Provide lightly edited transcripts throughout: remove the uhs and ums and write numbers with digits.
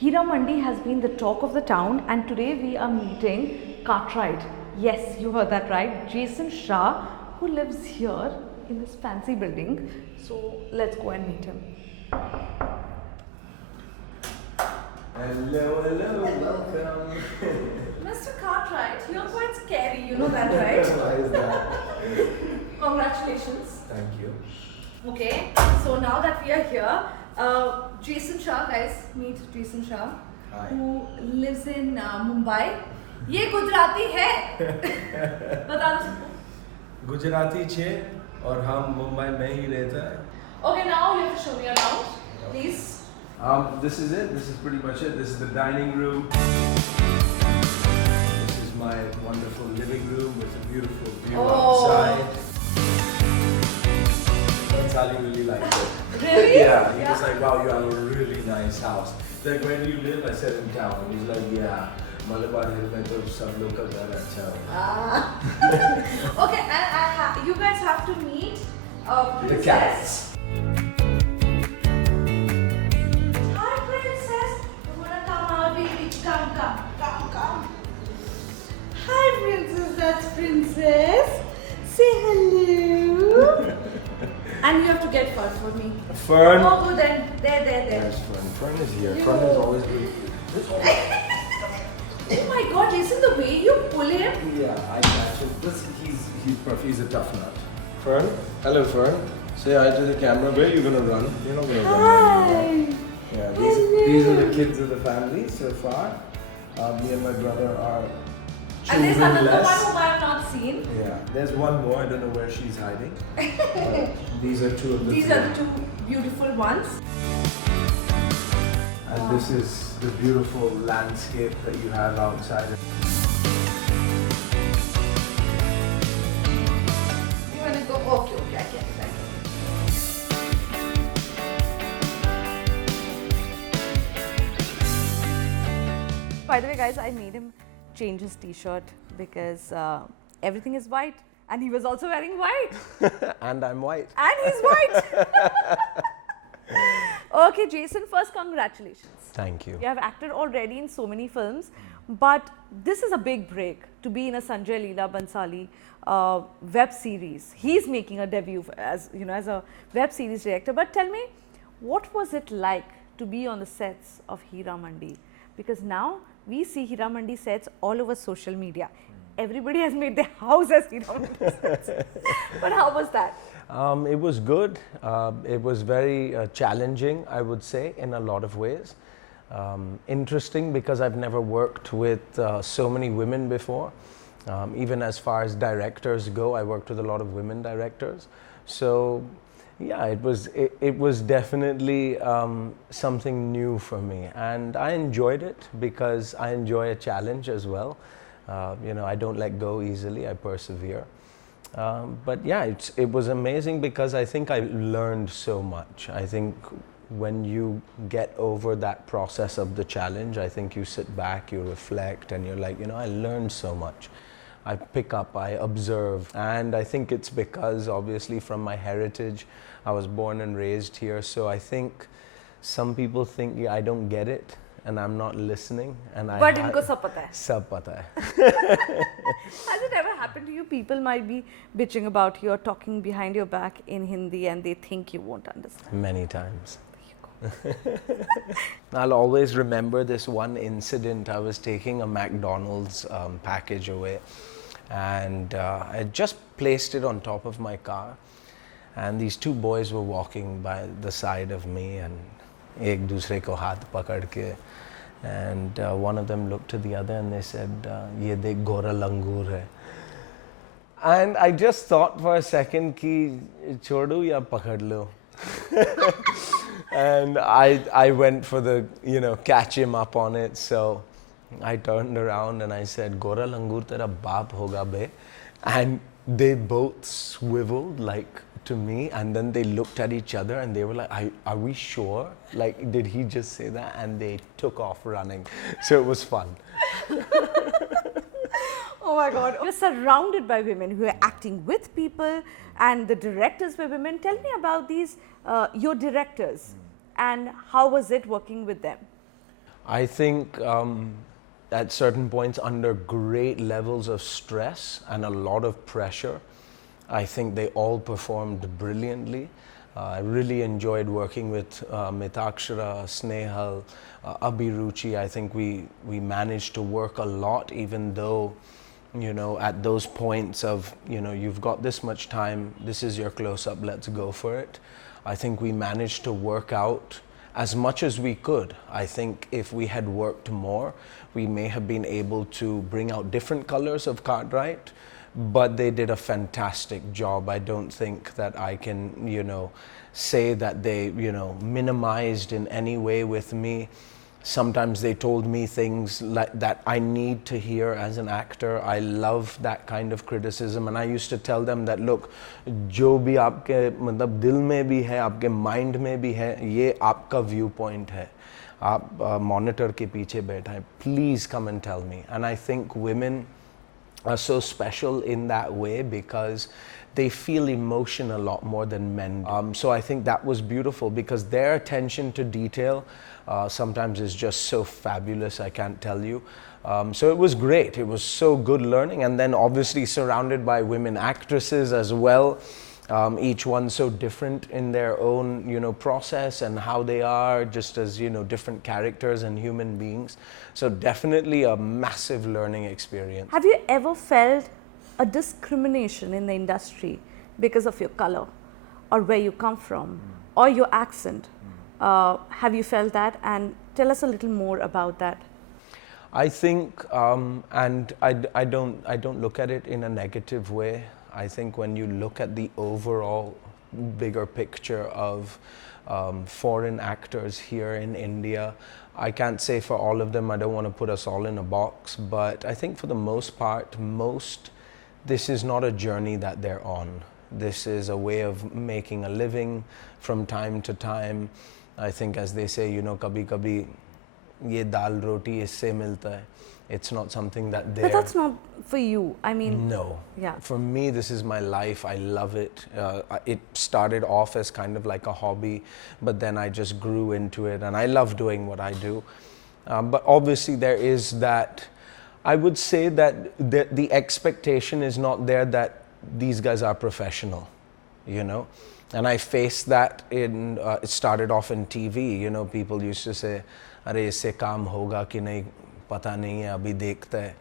Heeramandi has been the talk of the town, and today we are meeting Cartwright. Yes, you heard that right. Jason Shah, who lives here in this fancy building. So let's go and meet him. Hello, welcome. Mr. Cartwright, you're quite scary, you know that, right? Why is that? Congratulations. Thank you. Okay, so now that we are here, Jason Shah, guys, meet Jason Shah, Hi. who lives in Mumbai. ये गुजराती है बता दो सबको. गुजराती छे और हम मुंबई में ही रहते हैं. Okay, now you have to show me around, please. This is it. This is pretty much it. This is the dining room. This is my wonderful living room with a beautiful view outside. Sally really liked it. Really? Yeah, he was like, wow, you have a really nice house. Like, where do you live? I said, in town. And he's like, yeah, Malabar Hill mein to sab log ka ghar acha hoga. Okay, and you guys have to meet The Princess. cats. Hi, Princess. You wanna come out, baby? Come. Hi, Princess. That's Princess. Say hello. And you have to get Fern for me. Fern. Oh, good then. There. There's Fern. Fern is here. You. Fern is always good. Oh my God, Jason, the way you pull him. Yeah, I catch him. Listen, he's a tough nut. Fern. Hello, Fern. Say hi to the camera. Where are you gonna run? You're not gonna run anymore. Yeah, these are the kids of the family so far. Me and my brother are And there's another childrenless. one whom I have not seen. Yeah, there's one more. I don't know where she's hiding. These are two of the These three. are the two beautiful ones. And this is the beautiful landscape that you have outside. You wanna go? Okay, I get it. By the way, guys, I made him change his t-shirt because everything is white and he was also wearing white. And I'm white. And he's white. Okay, Jason, first congratulations. Thank you. You have acted already in so many films, but this is a big break to be in a Sanjay Leela Bansali web series. He's making a debut as a web series director. But tell me, what was it like to be on the sets of Heeramandi? Because now we see Heeramandi sets all over social media. Everybody has made their house as Heeramandi sets. But how was that? It was good. It was very challenging, I would say, in a lot of ways. Interesting because I've never worked with so many women before. Even as far as directors go, I worked with a lot of women directors. So yeah, it was definitely something new for me, and I enjoyed it because I enjoy a challenge as well. I don't let go easily, I persevere. But yeah, it was amazing because I think I learned so much. I think when you get over that process of the challenge, I think you sit back, you reflect, and you're like, I learned so much. I pick up, I observe, and I think it's because obviously from my heritage, I was born and raised here, so I think some people think I don't get it and I'm not listening, and But inko sab pata hai. Sab pata hai. Has it ever happened to you? People might be bitching about you or talking behind your back in Hindi and they think you won't understand. Many times. I'll always remember this one incident. I was taking a McDonald's package away, and I just placed it on top of my car, and these two boys were walking by the side of me, and ek dusre ko haath pakad ke, and one of them looked to the other and they said, ye dekh gora langur hai. And I just thought for a second ki chodu ya pakad lo. And I went for the, catch him up on it. So I turned around and I said, Gora langur tera baap hoga be. And they both swiveled to me, and then they looked at each other and they were like, are we sure? Did he just say that? And they took off running. So it was fun. Oh my God. You're surrounded by women who are acting with people, and the directors were women. Tell me about these, your directors, and how was it working with them? I think at certain points, under great levels of stress and a lot of pressure, I think they all performed brilliantly. I really enjoyed working with Mitakshara, Snehal, Abhiruchi. I think we managed to work a lot, even though, you know, at those points of, you know, you've got this much time, this is your close-up, let's go for it. I think we managed to work out as much as we could. I think if we had worked more, we may have been able to bring out different colors of Cartwright, but they did a fantastic job. I don't think that I can, you know, say that they, you know, minimized in any way with me. Sometimes they told me things like that I need to hear as an actor. I love that kind of criticism, and I used to tell them that, look, जो भी आपके मतलब दिल में भी है, आपके mind में भी है, ये आपका viewpoint है. आप monitor के पीछे बैठा है. Please come and tell me. And I think women are so special in that way because they feel emotion a lot more than men do. So I think that was beautiful because their attention to detail sometimes is just so fabulous, I can't tell you. So it was great. It was so good learning, and then obviously surrounded by women actresses as well. Each one so different in their own, you know, process and how they are, just as, you know, different characters and human beings. So definitely a massive learning experience. Have you ever felt a discrimination in the industry because of your color or where you come from or your accent? Have you felt that? And tell us a little more about that. I think, and I don't look at it in a negative way. I think when you look at the overall bigger picture of foreign actors here in India, I can't say for all of them, I don't want to put us all in a box, but I think for the most part, this is not a journey that they're on. This is a way of making a living from time to time. I think, as they say, you know, kabhi kabhi ye dal roti isse milta hai. It's not something that they're... But that's not for you. I mean... No. Yeah. For me, this is my life. I love it. It started off as kind of like a hobby, but then I just grew into it, and I love doing what I do. But obviously there is that... I would say that the expectation is not there that these guys are professional, you know? And I faced that in... it started off in TV, you know, people used to say, "Are isse kaam hoga ki nahi? Pata nahi hai, abhi dekhta hai."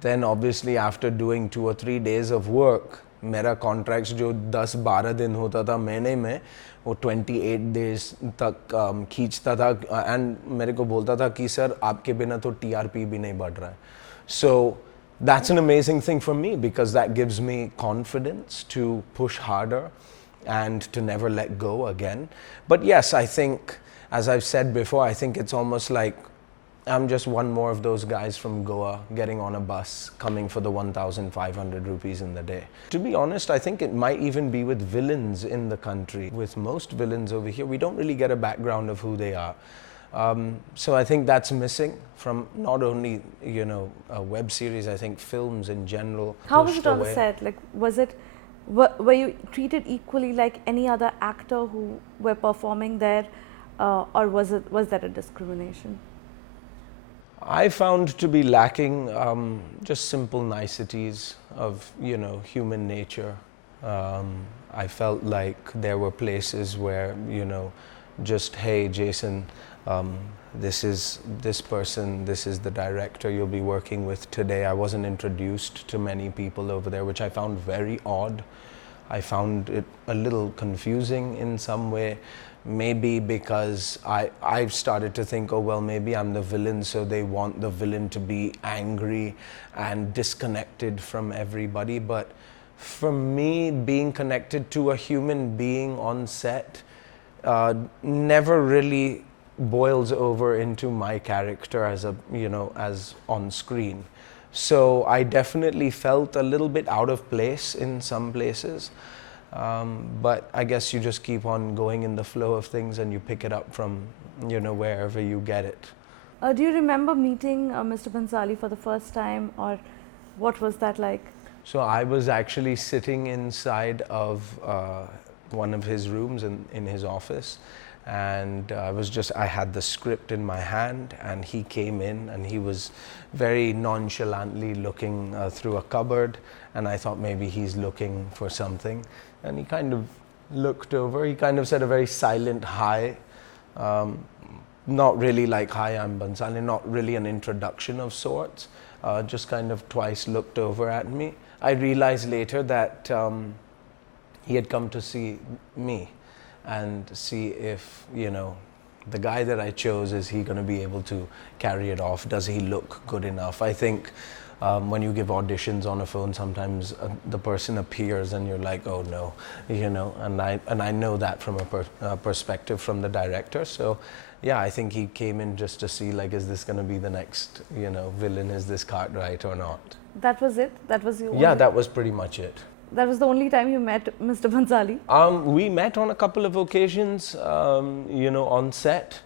Then obviously after doing 2 or 3 days of work, मेरा contracts जो 10-12 दिन होता था महीने में, वो 28 days तक खींचता था, and मेरे को बोलता था कि सर आपके बिना तो TRP भी नहीं बढ़ रहा है. So that's an amazing thing for me because that gives me confidence to push harder and to never let go again. But yes, I think, as I've said before, I think it's almost like I'm just one more of those guys from Goa getting on a bus, coming for the 1,500 rupees in the day. To be honest, I think it might even be with villains in the country. With most villains over here, we don't really get a background of who they are. So I think that's missing from not only, you know, a web series, I think films in general. How was it on the set? Like, were you treated equally like any other actor who were performing there, or was that a discrimination? I found to be lacking just simple niceties of, you know, human nature. I felt like there were places where, you know, just, hey, Jason, this is this person, this is the director you'll be working with today. I wasn't introduced to many people over there, which I found very odd. I found it a little confusing in some way. Maybe because I've started to think, oh, well, maybe I'm the villain, so they want the villain to be angry and disconnected from everybody. But for me, being connected to a human being on set never really boils over into my character as a, you know, as on screen. So I definitely felt a little bit out of place in some places. But I guess you just keep on going in the flow of things and you pick it up from, you know, wherever you get it. Do you remember meeting Mr. Bhansali for the first time, or what was that like? So I was actually sitting inside of one of his rooms in his office, And I had the script in my hand, and he came in and he was very nonchalantly looking through a cupboard, and I thought maybe he's looking for something, and he kind of looked over, he kind of said a very silent hi, not really like hi, I'm Bhansali, not really an introduction of sorts, just kind of twice looked over at me. I realized later that he had come to see me and see if, the guy that I chose, is he going to be able to carry it off? Does he look good enough? I think when you give auditions on a phone, sometimes the person appears and you're like, oh no, and I know that from a perspective from the director. So yeah, I think he came in just to see, like, is this going to be the next, villain? Is this Cartwright or not? That was it? That was your Yeah, that was pretty much it. That was the only time you met Mr. Bhansali? We met on a couple of occasions, on set.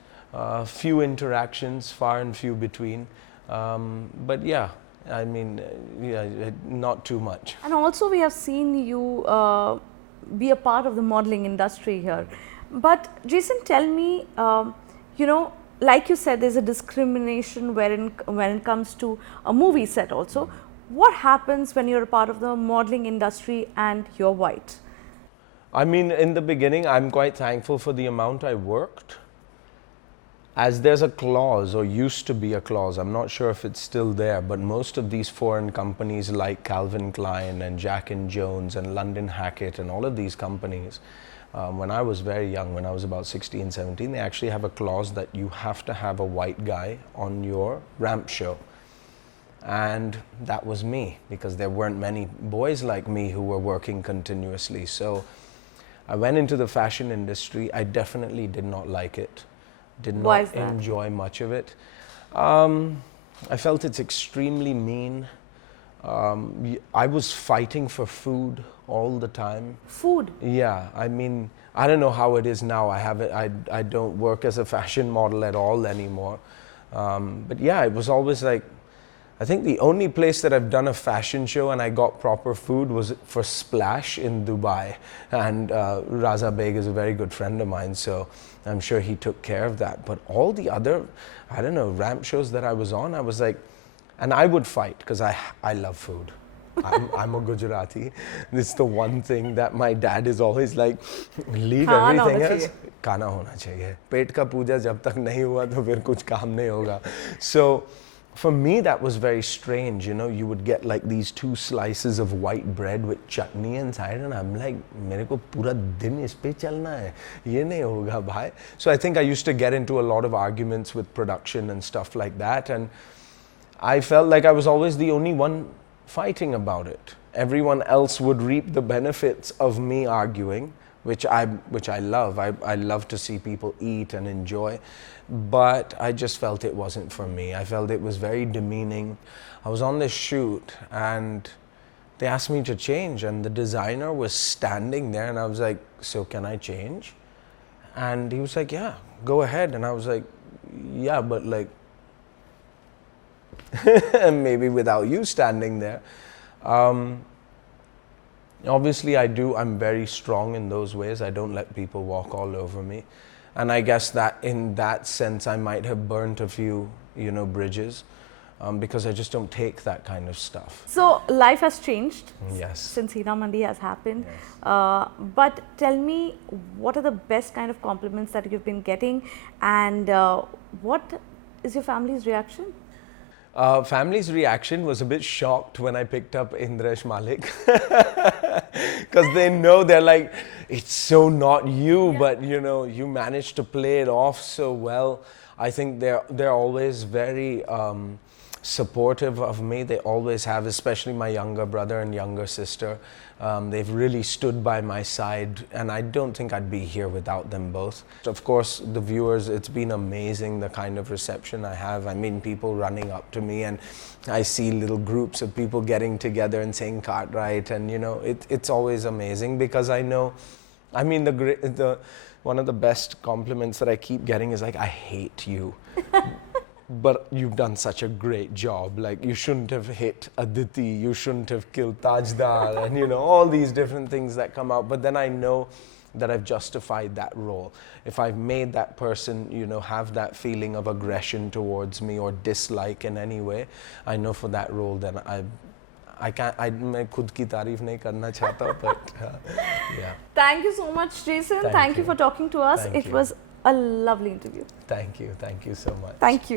Few interactions, far and few between. But yeah, I mean, not too much. And also we have seen you be a part of the modeling industry here. But Jason, tell me, like you said, there's a discrimination when it comes to a movie set also. What happens when you're a part of the modeling industry and you're white? I mean, in the beginning, I'm quite thankful for the amount I worked. As there's a clause, or used to be a clause, I'm not sure if it's still there, but most of these foreign companies like Calvin Klein and Jack & Jones and London Hackett and all of these companies, when I was very young, when I was about 16, 17, they actually have a clause that you have to have a white guy on your ramp show. And that was me, because there weren't many boys like me who were working continuously. So I went into the fashion industry. I definitely did not like it, did not enjoy much of it. I felt it's extremely mean. I was fighting for food all the time. Food? Yeah, I mean, I don't know how it is now. I don't work as a fashion model at all anymore. But yeah, it was always like, I think the only place that I've done a fashion show and I got proper food was for Splash in Dubai. And Raza Beg is a very good friend of mine, so I'm sure he took care of that. But all the other, I don't know, ramp shows that I was on, I was like, and I would fight because I love food. I'm a Gujarati. This is the one thing that my dad is always like, leave everything else. Khana hona chahiye. Pet ka puja jab tak nahi hua to fir kuch kaam nahi hoga. So for me, that was very strange. You would get like these 2 slices of white bread with chutney inside, and I'm like, mere ko pura din is pe chalna hai. Ye nahi hoga bhai. So I think I used to get into a lot of arguments with production and stuff like that, and I felt like I was always the only one fighting about it. Everyone else would reap the benefits of me arguing, which I love. I love to see people eat and enjoy. But I just felt it wasn't for me. I felt it was very demeaning. I was on this shoot and they asked me to change, and the designer was standing there, and I was like, so can I change? And he was like, yeah, go ahead. And I was like, yeah, but like, maybe without you standing there. Obviously I'm very strong in those ways. I don't let people walk all over me. And I guess that in that sense, I might have burnt a few, bridges, because I just don't take that kind of stuff. So life has changed. Yes. Since Heeramandi has happened. Yes. But tell me, what are the best kind of compliments that you've been getting, and what is your family's reaction? Family's reaction was a bit shocked when I picked up Indresh Malik, because they know, they're like, it's so not you, yeah. But you managed to play it off so well. I think they're always very supportive of me. They always have, especially my younger brother and younger sister. They've really stood by my side, and I don't think I'd be here without them both. Of course, the viewers, it's been amazing, the kind of reception I have. I mean, people running up to me, and I see little groups of people getting together and saying Cartwright, and it's always amazing, because I know, I mean, one of the best compliments that I keep getting is like, I hate you. But you've done such a great job. Like, you shouldn't have hit Aditi, you shouldn't have killed Tajdar, and all these different things that come out. But then I know that I've justified that role. If I've made that person, you know, have that feeling of aggression towards me or dislike in any way, I know for that role then I can't, मैं खुद की तारीफ नहीं करना चाहता, but yeah. Thank you so much, Jason. Thank you for talking to us. It was a lovely interview. Thank you so much. Thank you.